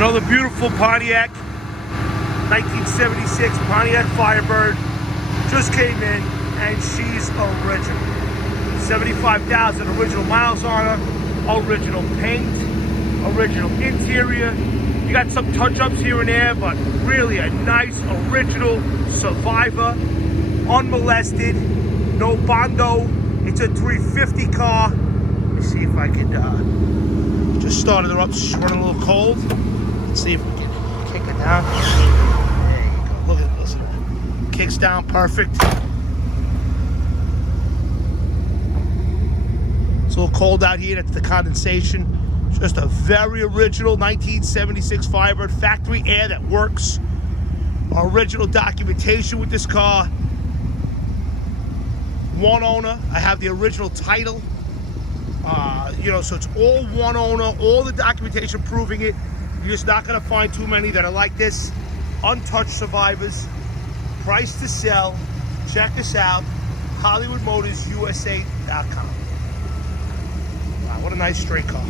Another beautiful Pontiac, 1976 Pontiac Firebird. Just came in and she's original. 75,000 original miles on her, original paint, original interior. You got some touch-ups here and there, but really a nice original survivor, unmolested, no bondo. It's a 350 car. Let me see if I can just started her up. She's running a little cold. Let's see if we can kick it down. There you go. Look at this. Kicks down perfect. It's a little cold out here. That's the condensation. Just a very original 1976 Firebird, factory air that works. Original documentation with this car. One owner. I have the original title. So it's all one owner, all the documentation proving it. You're just not gonna find too many that are like this. Untouched survivors, price to sell. Check us out, HollywoodMotorsUSA.com. Wow, what a nice straight car.